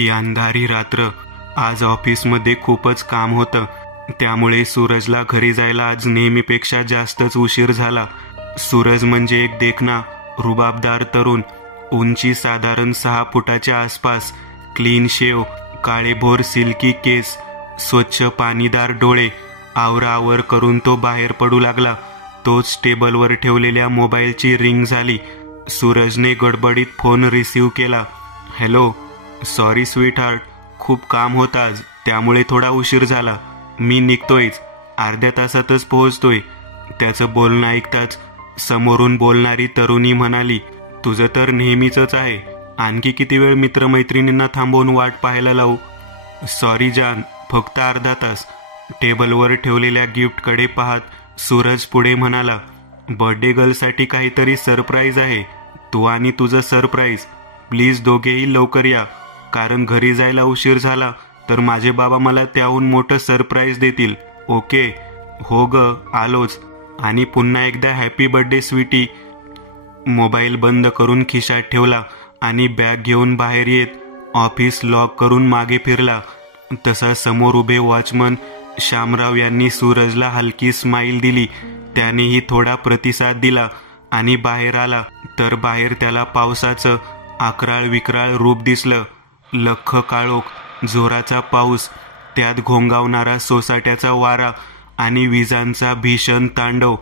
ती अंधारी रात्र. आज ऑफिसमध्ये खूपच काम होतं, त्यामुळे सूरजला घरी जायला आज नेहमीपेक्षा जास्तच उशीर झाला. सूरज म्हणजे एक देखणा रुबाबदार तरुण. उंची साधारण 6 फुटाच्या आसपास, क्लीन शेव, काळेभोर सिल्की केस, स्वच्छ पाणीदार डोळे. आवराआवर करून तो बाहेर पडू लागला. तोच टेबलवर ठेवलेल्या मोबाईलची रिंग झाली. सूरजने गडबडीत फोन रिसीव केला. हॅलो. सॉरी स्वीटहार्ट, खूप काम होतं आज, त्यामुळे थोडा उशीर झाला. मी निघतोयच, अर्ध्या तासातच पोहोचतोय. त्याचं बोलणं ऐकताच समोरून बोलणारी तरुणी म्हणाली, तुझं तर नेहमीचंच आहे. आणखी किती वेळ मित्रमैत्रिणींना थांबवून वाट पाहायला लावू? सॉरी जान, फक्त अर्धा तास. टेबलवर ठेवलेल्या गिफ्टकडे पाहत सूरज पुढे म्हणाला, बर्थडे गर्लसाठी काहीतरी सरप्राईज आहे. तू आणि तुझं सरप्राईज. प्लीज दोघेही लवकर या, कारण घरी जायला उशीर झाला तर माझे बाबा मला त्याहून मोठं सरप्राईज देतील. ओके? हो ग, आलोच. आणि पुन्हा एकदा हॅपी बर्थडे स्वीटी. मोबाईल बंद करून खिशात ठेवला आणि बॅग घेऊन बाहेर येत ऑफिस लॉक करून मागे फिरला. तसा समोर उभे वॉचमन श्यामराव यांनी सूरजला हलकी स्माईल दिली. त्यानेही थोडा प्रतिसाद दिला आणि बाहेर आला तर बाहेर त्याला पावसाचं अकराळ विक्राळ रूप दिसलं. लख्ख काळोख, जोराचा पाऊस, त्यात घोंगावणारा सोसाट्याचा वारा आणि विजांचा भीषण तांडव.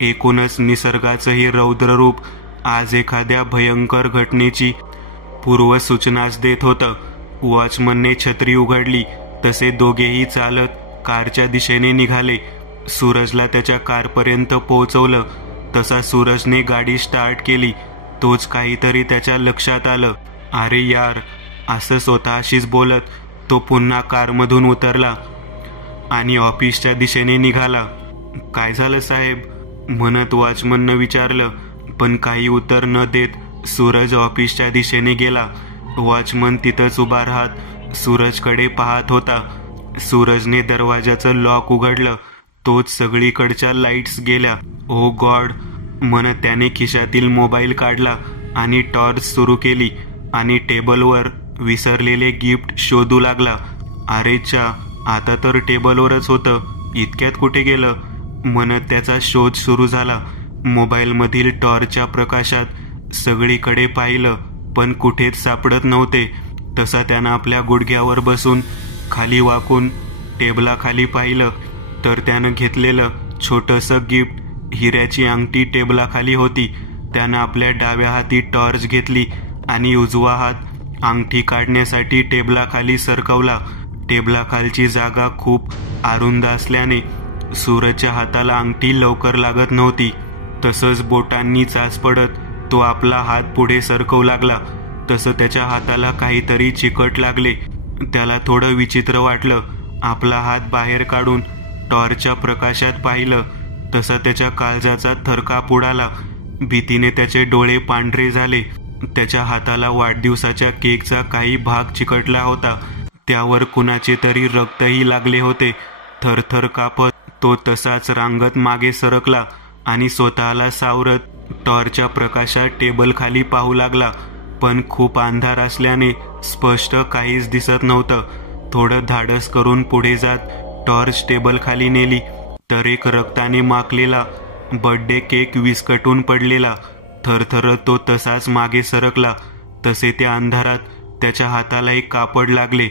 एकूणच निसर्गाचं हे रौद्र रूप आज एखाद्या भयंकर घटनेची पूर्वसूचनाच देत होतं. वॉचमनने छत्री उघडली तसे दोघेही चालत कारच्या दिशेने निघाले. सूरजला त्याच्या कारपर्यंत पोहोचवलं. तसा सूरजने गाडी स्टार्ट केली तोच काहीतरी त्याच्या लक्षात आलं. अरे यार, असं स्वतःशीच बोलत तो पुन्हा कारमधून उतरला आणि ऑफिसच्या दिशेने निघाला. काय झालं साहेब? म्हणत वॉचमननं विचारलं, पण काही उत्तर न देत सूरज ऑफिसच्या दिशेने गेला. वॉचमन तिथंच उभा राहत सूरजकडे पाहत होता. सूरजने दरवाजाचं लॉक उघडलं तोच सगळीकडच्या लाईट्स गेल्या. ओ गॉड म्हणत त्याने खिशातील मोबाईल काढला आणि टॉर्च सुरू केली आणि टेबलवर विसरलेले गिफ्ट शोधू लागला. अरे चा, आता तर टेबलवरच होतं, इतक्यात कुठे गेलं म्हणत त्याचा शोध सुरू झाला. मोबाईलमधील टॉर्चच्या प्रकाशात सगळीकडे पाहिलं पण कुठेच सापडत नव्हते. तसा त्यानं आपल्या गुडघ्यावर बसून खाली वाकून टेबलाखाली पाहिलं तर त्यानं घेतलेलं छोटंसं गिफ्ट, हिऱ्याची अंगठी टेबलाखाली होती. त्यानं आपल्या डाव्या हाती टॉर्च घेतली आणि उजवा हात अंगठी काढण्यासाठी टेबलाखाली सरकवला. टेबलाखालची जागा खूप अरुंद असल्याने सूरजच्या हाताला अंगठी लवकर लागत नव्हती. तसंच बोटांनी चाच पडत तो आपला हात पुढे सरकवू लागला. तसं त्याच्या हाताला काहीतरी चिकट लागले. त्याला थोडं विचित्र वाटलं. आपला हात बाहेर काढून टॉर्चच्या प्रकाशात पाहिलं तसा त्याच्या काळजाचा थरकाप उडाला. भीतीने त्याचे डोळे पांढरे झाले. त्याच्या हाताला वाढदिवसाच्या केकचा काही भाग चिकटला होता. त्यावर कुणाचे तरी रक्तही लागले होते. थरथर कापत तो तसाच रांगत मागे सरकला आणि स्वतःला सावरत टॉर्चच्या प्रकाशात टेबल खाली पाहू लागला. पण खूप अंधार असल्याने स्पष्ट काहीच दिसत नव्हतं. थोडं धाडस करून पुढे जात टॉर्च टेबल खाली नेली तर एक रक्ताने माखलेला बर्थडे केक विस्कटून पडलेला. थरथरत तो तसाच मागे सरकला. तसे त्या अंधारात त्याच्या हाताला एक कापड लागले.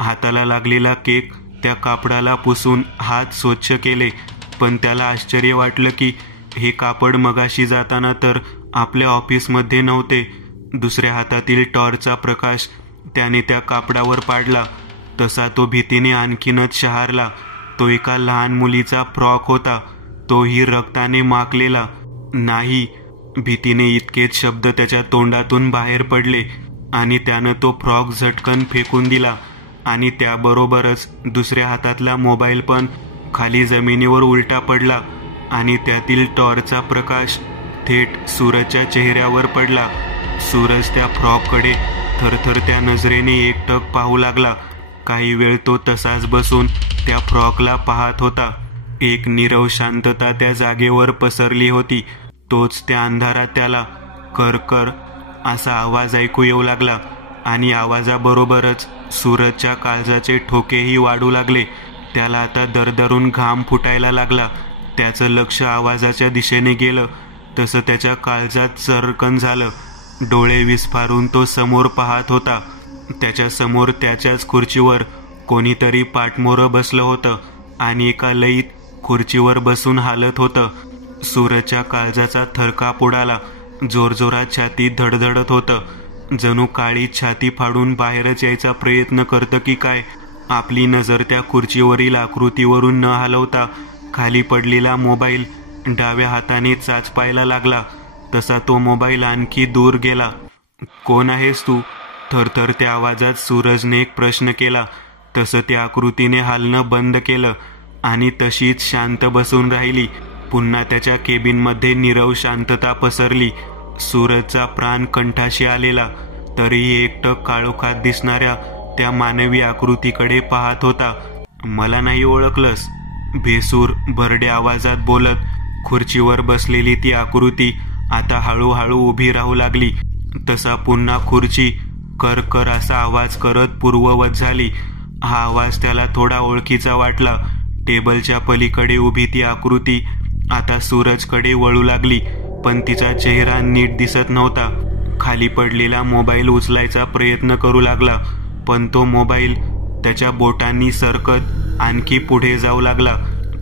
हाताला लागलेला केक त्या कापडाला पुसून हात स्वच्छ केले. पण त्याला आश्चर्य वाटलं की हे कापड मगाशी जाताना तर आपल्या ऑफिसमध्ये नव्हते. दुसऱ्या हातातील टॉर्चचा प्रकाश त्याने त्या कापडावर पाडला तसा तो भीतीने आणखीनच शहारला. तो एका लहान मुलीचा फ्रॉक होता, तोही रक्ताने माखलेला. नाही, भीतीने इतकेच शब्द त्याच्या तोंडातून बाहेर पडले आणि त्यानं तो फ्रॉक झटकन फेकून दिला आणि त्याबरोबरच दुसऱ्या हातातला मोबाईल पण खाली जमिनीवर उलटा पडला आणि त्यातील टॉर्चचा प्रकाश थेट सूरजच्या चेहऱ्यावर पडला. सूरज त्या फ्रॉककडे थरथरत्या नजरेने एकटक पाहू लागला. काही वेळ तो तसाच बसून त्या फ्रॉकला पाहत होता. एक नीरव शांतता त्या जागेवर पसरली होती. तोच त्या अंधारात त्याला कर कर असा आवाज ऐकू येऊ लागला आणि आवाजाबरोबरच सूरजच्या काळजाचे ठोकेही वाढू लागले. त्याला आता दरदरून घाम फुटायला लागला. त्याचं लक्ष आवाजाच्या दिशेने गेलं तसं त्याच्या काळजात चरकन झालं. डोळे विस्फारून तो समोर पाहत होता. त्याच्या समोर त्याच्याच खुर्चीवर कोणीतरी पाठमोरं बसलं होतं आणि एका लईत खुर्चीवर बसून हालत होतं. सूरजच्या काळजाचा थरकाप उडाला. जोरजोरात छाती धडधडत होतं. जणू काळी छाती फाडून बाहेरच यायचा प्रयत्न करतं की काय. आपली नजर त्या खुर्चीवरील आकृतीवरून न हलवता खाली पडलेला मोबाईल डाव्या हाताने चाचपायला लागला. तसा तो मोबाईल आणखी दूर गेला. कोण आहेस तू? थरथरत्या आवाजात सूरजने एक प्रश्न केला. तसं त्या आकृतीने हालणं बंद केलं आणि तशीच शांत बसून राहिली. पुन्हा त्याच्या केबिनमध्ये नीरव शांतता पसरली. सूरजचा प्राण कंठाशी आलेला तरीही एकटक काळोखात दिसणाऱ्या त्या मानवी आकृतीकडे पाहत होता. मला नाही ओळखलंस? भेसूर भरड्या आवाजात बोलत खुर्चीवर बसलेली ती आकृती आता हळूहळू उभी राहू लागली. तसा पुन्हा खुर्ची कर असा आवाज करत पूर्ववत झाली. हा आवाज त्याला थोडा ओळखीचा वाटला. टेबलच्या पलीकडे उभी ती आकृती आता सूरजकडे वळू लागली, पण तिचा चेहरा नीट दिसत नव्हता. खाली पडलेला मोबाईल उचलायचा प्रयत्न करू लागला, पण तो मोबाईल त्याच्या बोटांनी सरकत आणखी पुढे जाऊ लागला.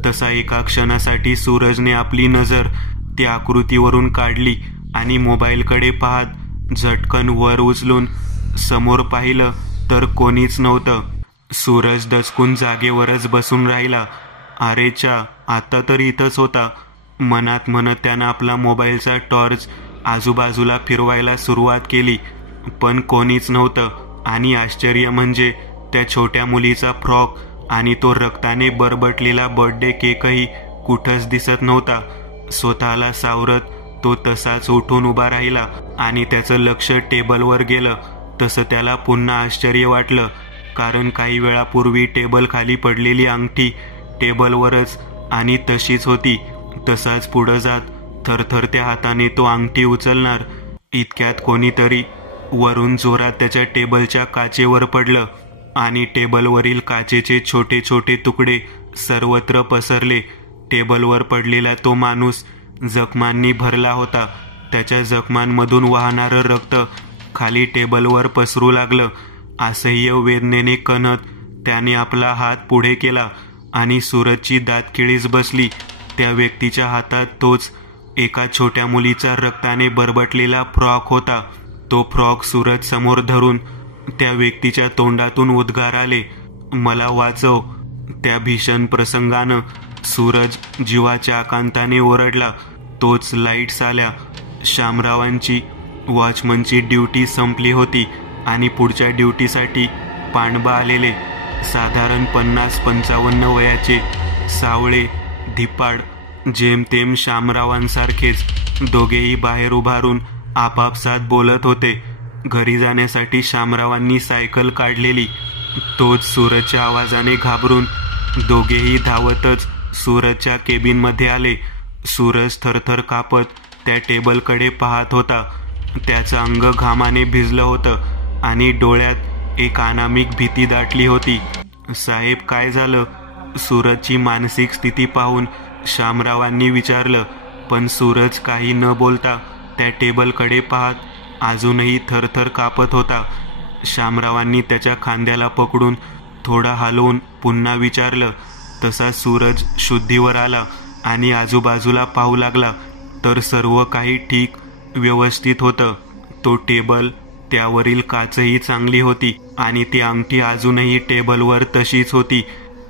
तसा एका क्षणासाठी सूरजने आपली नजर त्या आकृतीवरून काढली आणि मोबाईलकडे पाहत झटकन वर उचलून समोर पाहिलं तर कोणीच नव्हतं. सूरज दचकून जागेवरच बसून राहिला. अरे चा, आता तर इथंच होता. मनात म्हणत त्यानं आपला मोबाईलचा टॉर्च आजूबाजूला फिरवायला सुरुवात केली, पण कोणीच नव्हतं. आणि आश्चर्य म्हणजे त्या छोट्या मुलीचा फ्रॉक आणि तो रक्ताने बरबटलेला बर्थडे केकही कुठंच दिसत नव्हता. स्वतःला सावरत तो तसाच उठून उभा राहिला आणि त्याचं लक्ष टेबलवर गेलं. तसं त्याला पुन्हा आश्चर्य वाटलं, कारण काही वेळापूर्वी टेबल खाली पडलेली अंगठी टेबलवरच आणि तशीच होती. तसाच पुढं जात थरथरत्या हाताने तो अंगठी उचलणार इतक्यात कोणीतरी वरून जोरात त्याच्या टेबलच्या काचेवर पडलं आणि टेबलवरील काचेचे छोटे छोटे तुकडे सर्वत्र पसरले. टेबलवर पडलेला तो माणूस जखमांनी भरला होता. त्याच्या जखमांमधून वाहणारं रक्त खाली टेबलवर पसरू लागलं. असह्य वेदनेने कणत त्याने आपला हात पुढे केला आणि सूरजची दातखिळीच बसली. त्या व्यक्तीच्या हातात तोच एका छोट्या मुलीचा रक्ताने बरबटलेला फ्रॉक होता. तो फ्रॉक सूरज समोर धरून त्या व्यक्तीच्या तोंडातून उद्गार आले, मला वाचव. त्या भीषण प्रसंगानं सूरज जीवाच्या आकांताने ओरडला. तोच लाईट्स आल्या. शामरावांची वॉचमनची ड्युटी संपली होती आणि पुढच्या ड्युटीसाठी पांडबा आलेले. साधारण 50-55 वयाचे सावळे धिप्पाड जेमतेम शामरावांसारखेच दोघेही बाहेर उभारून आपापसात बोलत होते. घरी जाण्यासाठी शामरावांनी सायकल काढलेली. तोच सूरजच्या आवाजाने घाबरून दोघेही धावतच सूरजच्या केबिनमध्ये आले. सूरज थरथर कापत त्या टेबलकडे पाहत होता. त्याचं अंग घामाने भिजलं होतं आणि डोळ्यात एक अनामिक भीती दाटली होती. साहेब, काय झालं? सूरजची मानसिक स्थिती पाहून शामरावांनी विचारलं, पण सूरज काही न बोलता त्या टेबलकडे पाहत अजूनही थरथर कापत होता. शामरावांनी त्याच्या खांद्याला पकडून थोडा हलवून पुन्हा विचारलं. तसा सूरज शुद्धीवर आला आणि आजूबाजूला पाहू लागला तर सर्व काही ठीक व्यवस्थित होतं. तो टेबल, त्यावरील काचही चांगली होती आणि ती अंगठी अजूनही टेबलवर तशीच होती.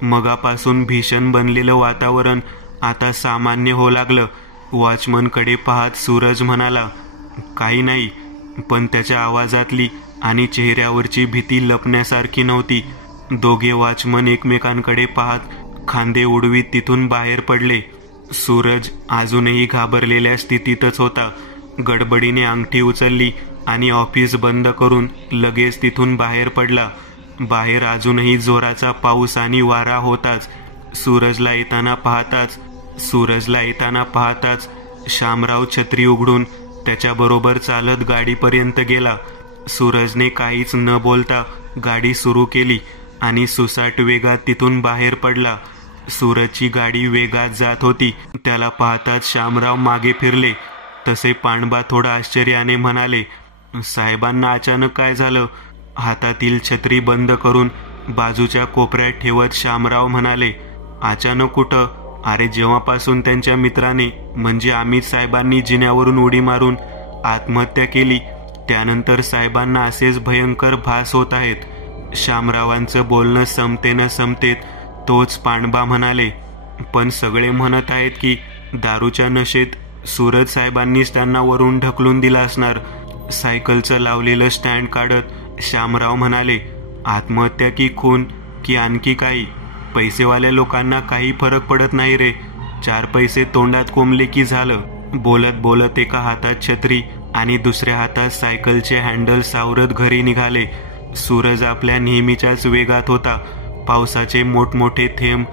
मगापासून भीषण बनलेलं वातावरण आता सामान्य होऊ लागलं. वॉचमनकडे पाहत सूरज म्हणाला, काही नाही. पण त्याच्या आवाजातली आणि चेहऱ्यावरची भीती लपण्यासारखी नव्हती. दोघे वॉचमन एकमेकांकडे पाहत खांदे उडवीत तिथून बाहेर पडले. सूरज अजूनही घाबरलेल्या स्थितीतच होता. गडबडीने अंगठी उचलली आणि ऑफिस बंद करून लगेच तिथून बाहेर पडला. बाहेर अजूनही जोराचा पाऊस आणि वारा होताच. सूरजला येताना पाहताच शामराव छत्री उघडून त्याच्याबरोबर चालत गाडीपर्यंत गेला. सूरजने काहीच न बोलता गाडी सुरू केली आणि सुसाट वेगात तिथून बाहेर पडला. सूरजची गाडी वेगात जात होती. त्याला पाहताच शामराव मागे फिरले. तसे पांडबा थोडा आश्चर्याने म्हणाले, साहेबांना अचानक काय झालं? हातातील छत्री बंद करून बाजूच्या कोपऱ्यात ठेवत शामराव म्हणाले, अचानक कुठं? अरे जेव्हापासून त्यांच्या मित्राने म्हणजे अमित साहेबांनी जिन्यावरून उडी मारून आत्महत्या केली त्यानंतर साहेबांना असेच भयंकर भास होत आहेत. शामरावांचं बोलणं संपते न संपतेत तोच पांडबा म्हणाले, पण सगळे म्हणत आहेत की दारूच्या नशेत सूरज साहेबांनीच त्यांना वरून ढकलून दिला असणार. सायकलचं लावलेलं स्टँड काढत शामराव म्हणाले, आत्महत्या की खून की आणखी काही? पैसेवाल्या लोकांना काही फरक पडत नाही रे. 4 पैसे तोंडात कोंबले की झालं. बोलत बोलत एका हातात छत्री आणि दुसऱ्या हातात सायकलचे हँडल सावरत घरी निघाले. सूरज आपल्या नेहमीच्याच वेगात होता. पावसाचे मोठमोठे थेंब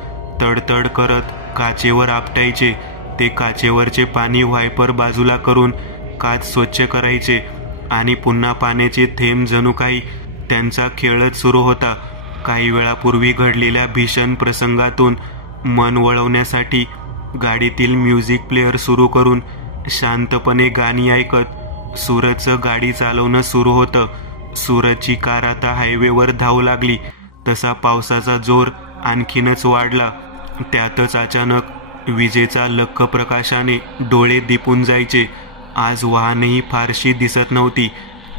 तडतड करत काचेवर आपटायचे. ते काचेवरचे पाणी व्हायपर बाजूला करून काच स्वच्छ करायचे आणि पुन्हा पाण्याचे थेंब जणू काही त्यांचा खेळच सुरू होता. काही वेळापूर्वी घडलेल्या भीषण प्रसंगातून मन वळवण्यासाठी गाडीतील म्युझिक प्लेअर सुरू करून शांतपणे गाणी ऐकत सूरजचं गाडी चालवणं सुरू होतं. सूरजची कार आता हायवेवर धावू लागली तसा पावसाचा जोर आणखीनच वाढला. त्यातच अचानक विजेचा लख्ख प्रकाशाने डोळे दिपून जायचे. आज वाहनही फारशी दिसत नव्हती.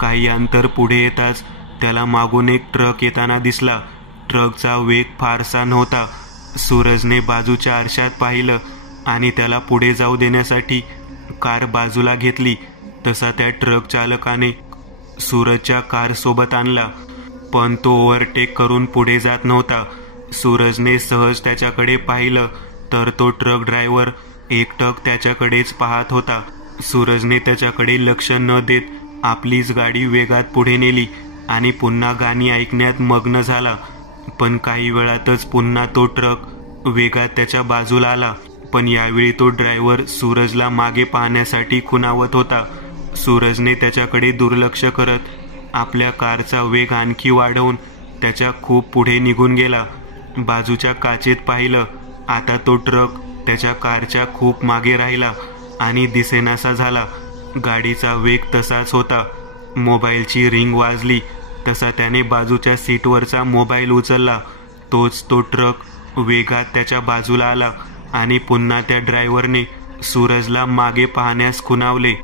काही अंतर पुढे येताच त्याला मागून एक ट्रक येताना दिसला. ट्रकचा वेग फारसा नव्हता. सूरजने बाजूच्या आरशात पाहिलं आणि त्याला पुढे जाऊ देण्यासाठी कार बाजूला घेतली तसा त्या ट्रक चालकाने सूरजच्या कार सोबत आणला, पण तो ओव्हरटेक करून पुढे जात नव्हता. सूरजने सहज त्याच्याकडे पाहिलं तर तो ट्रक ड्रायव्हर एकटक त्याच्याकडेच पाहत होता. सूरजने त्याच्याकडे लक्ष न देत आपलीच गाडी वेगात पुढे नेली आणि पुन्हा गाणी ऐकण्यात मग्न झाला. पण काही वेळातच पुन्हा तो ट्रक वेगात त्याच्या बाजूला आला. पण यावेळी तो ड्रायव्हर सूरजला मागे पाहण्यासाठी खुणावत होता. सूरजने त्याच्याकडे दुर्लक्ष करत आपल्या कारचा वेग आणखी वाढवून त्याच्या खूप पुढे निघून गेला. बाजूच्या काचेत पाहिलं. आता तो ट्रक त्याच्या कारच्या खूप मागे राहिला आणि दिसेनासा झाला. गाडीचा वेग तसाच होता. मोबाईलची रिंग वाजली तसा त्याने बाजूच्या सीटवरचा मोबाईल उचलला. तोच तो ट्रक वेगात त्याच्या बाजूला आला आणि पुन्हा त्या ड्रायव्हरने सूरजला मागे पाहण्यास खुणावले.